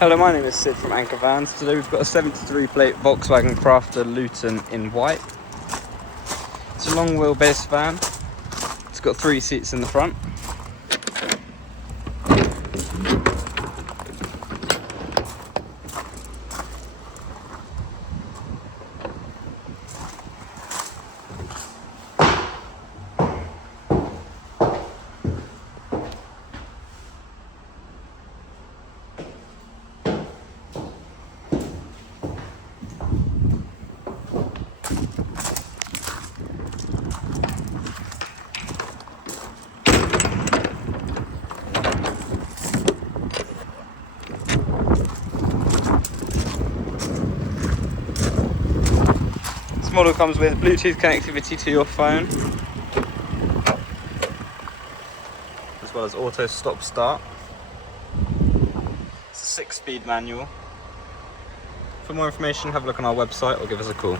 Hello, my name is Sid from Anchor Vans. Today we've got a 73 plate Volkswagen Crafter Luton in white. It's a long wheelbase van. It's got 3 seats in the front. This model comes with Bluetooth connectivity to your phone, as well as auto stop start. It's a 6-speed manual. For more information, have a look on our website or give us a call.